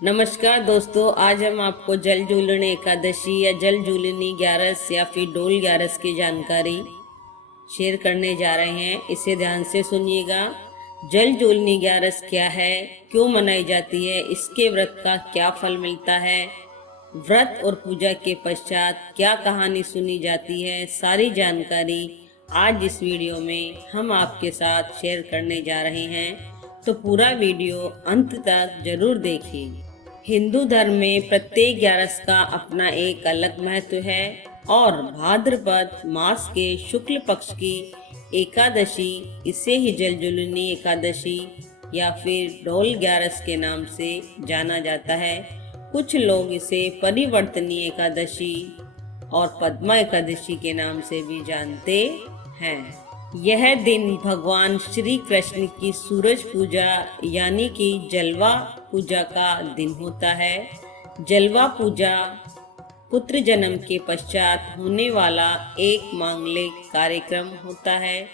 नमस्कार दोस्तों, आज हम आपको जल झूलने एकादशी या जल झूलनी ग्यारस या फिर डोल ग्यारस की जानकारी शेयर करने जा रहे हैं। इसे ध्यान से सुनिएगा। जल झूलनी ग्यारस क्या है, क्यों मनाई जाती है, इसके व्रत का क्या फल मिलता है, व्रत और पूजा के पश्चात क्या कहानी सुनी जाती है, सारी जानकारी आज इस वीडियो में हम आपके साथ शेयर करने जा रहे हैं। तो पूरा वीडियो अंत तक जरूर देखिए। हिंदू धर्म में प्रत्येक ग्यारस का अपना एक अलग महत्व है और भाद्रपद मास के शुक्ल पक्ष की एकादशी, इसे ही जलजूलनी एकादशी या फिर डोल ग्यारस के नाम से जाना जाता है। कुछ लोग इसे परिवर्तनीय एकादशी और पद्मा एकादशी के नाम से भी जानते हैं। यह दिन भगवान श्री कृष्ण की सूरज पूजा यानी कि जलवा पूजा का दिन होता है। जलवा पूजा पुत्र जन्म के पश्चात होने वाला एक मांगलिक कार्यक्रम होता है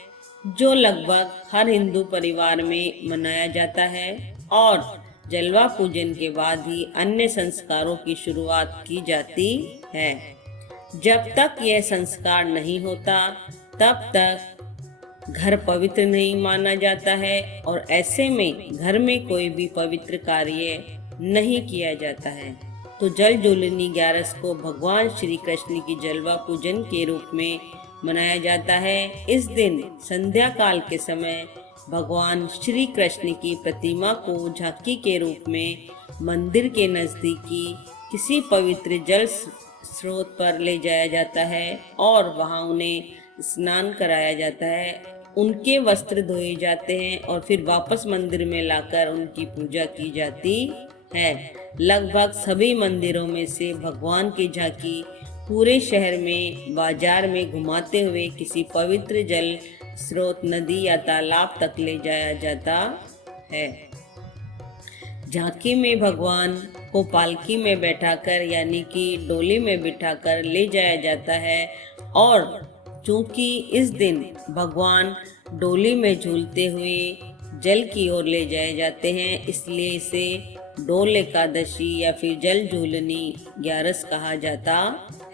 जो लगभग हर हिंदू परिवार में मनाया जाता है और जलवा पूजन के बाद ही अन्य संस्कारों की शुरुआत की जाती है। जब तक यह संस्कार नहीं होता तब तक घर पवित्र नहीं माना जाता है और ऐसे में घर में कोई भी पवित्र कार्य नहीं किया जाता है। तो जल झूलनी ग्यारस को भगवान श्री कृष्ण की जलवा पूजन के रूप में मनाया जाता है। इस दिन संध्या काल के समय भगवान श्री कृष्ण की प्रतिमा को झांकी के रूप में मंदिर के नजदीकी किसी पवित्र जल स्रोत पर ले जाया जाता है और वहां उन्हें स्नान कराया जाता है। उनके वस्त्र धोए जाते हैं और फिर वापस मंदिर में लाकर उनकी पूजा की जाती है। लगभग सभी मंदिरों में से भगवान की झांकी पूरे शहर में बाजार में घुमाते हुए किसी पवित्र जल स्रोत, नदी या तालाब तक ले जाया जाता है। झांकी में भगवान को पालकी में बैठाकर यानी कि डोली में बिठाकर ले जाया जाता है और चूंकि इस दिन भगवान डोली में झूलते हुए जल की ओर ले जाए जाते हैं, इसलिए इसे डोल एकादशी या फिर जल झूलनी ग्यारस कहा जाता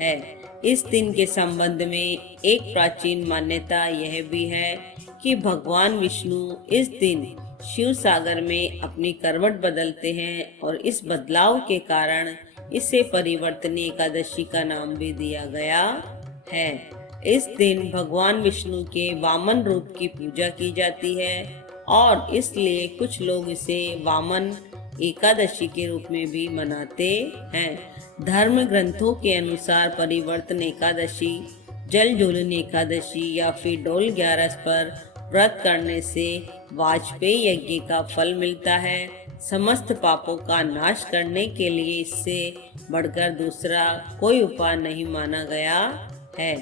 है। इस दिन के संबंध में एक प्राचीन मान्यता यह भी है कि भगवान विष्णु इस दिन शिव सागर में अपनी करवट बदलते हैं और इस बदलाव के कारण इसे परिवर्तनीय एकादशी का नाम भी दिया गया है। इस दिन भगवान विष्णु के वामन रूप की पूजा की जाती है और इसलिए कुछ लोग इसे वामन एकादशी के रूप में भी मनाते हैं। धर्म ग्रंथों के अनुसार परिवर्तन एकादशी, जल झूलनी एकादशी या फिर डोल ग्यारस पर व्रत करने से वाजपेयी यज्ञ का फल मिलता है। समस्त पापों का नाश करने के लिए इससे बढ़कर दूसरा कोई उपाय नहीं माना गया है।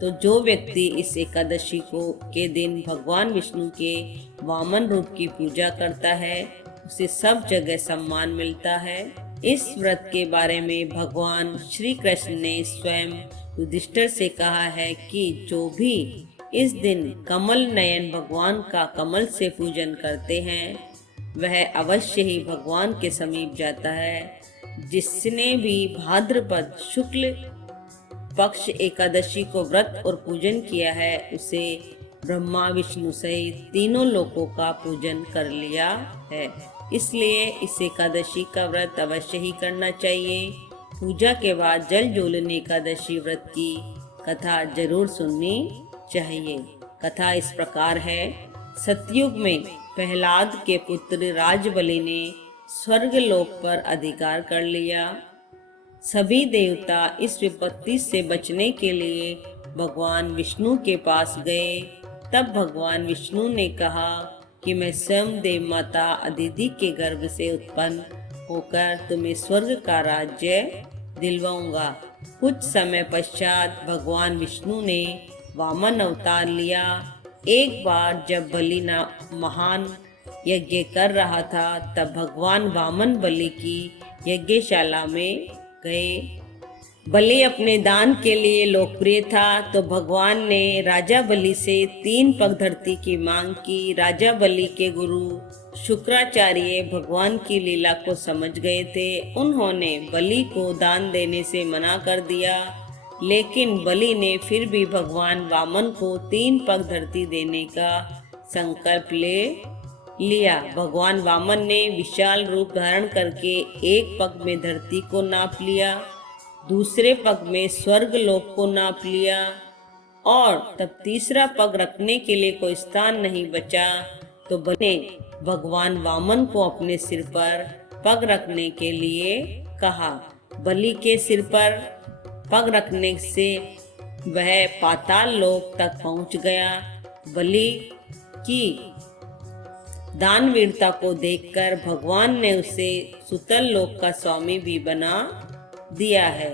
तो जो व्यक्ति इस एकादशी के दिन भगवान विष्णु के वामन रूप की पूजा करता है उसे सब जगह सम्मान मिलता है। इस व्रत के बारे में भगवान श्री कृष्ण ने स्वयं युधिष्ठिर से कहा है कि जो भी इस दिन कमल नयन भगवान का कमल से पूजन करते हैं वह अवश्य ही भगवान के समीप जाता है। जिसने भी भाद्रपद शुक्ल पक्ष एकादशी को व्रत और पूजन किया है उसे ब्रह्मा विष्णु सहित तीनों लोकों का पूजन कर लिया है। इसलिए इस एकादशी का व्रत अवश्य ही करना चाहिए। पूजा के बाद जल झूलनी एकादशी व्रत की कथा जरूर सुननी चाहिए। कथा इस प्रकार है। सतयुग में प्रहलाद के पुत्र राजबलि ने स्वर्ग लोक पर अधिकार कर लिया। सभी देवता इस विपत्ति से बचने के लिए भगवान विष्णु के पास गए। तब भगवान विष्णु ने कहा कि मैं स्वयं देव माता अदिति के गर्भ से उत्पन्न होकर तुम्हें स्वर्ग का राज्य दिलवाऊंगा। कुछ समय पश्चात भगवान विष्णु ने वामन अवतार लिया। एक बार जब बलि महान यज्ञ कर रहा था तब भगवान वामन बलि की यज्ञशाला में गए। बलि अपने दान के लिए लोकप्रिय था, तो भगवान ने राजा बलि से 3 पग धरती की मांग की। राजा बलि के गुरु शुक्राचार्य भगवान की लीला को समझ गए थे। उन्होंने बलि को दान देने से मना कर दिया, लेकिन बलि ने फिर भी भगवान वामन को 3 पग धरती देने का संकल्प ले लिया। भगवान वामन ने विशाल रूप धारण करके एक पग में धरती को नाप लिया, दूसरे पग में स्वर्ग लोक को नाप लिया, और तब तीसरा पग रखने के लिए कोई स्थान नहीं बचा, तो बने भगवान वामन को अपने सिर पर पग रखने के लिए कहा। बलि के सिर पर पग रखने से वह पाताल लोक तक पहुंच गया। बलि की दानवीरता को देखकर भगवान ने उसे सुतल लोक का स्वामी भी बना दिया है।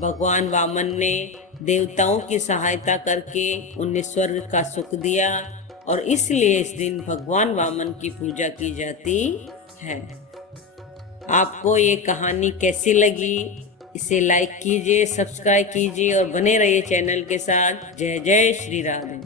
भगवान वामन ने देवताओं की सहायता करके उन्हें स्वर्ग का सुख दिया, और इसलिए इस दिन भगवान वामन की पूजा की जाती है। आपको ये कहानी कैसी लगी? इसे लाइक कीजिए, सब्सक्राइब कीजिए और बने रहिए चैनल के साथ। जय जय श्री राधे।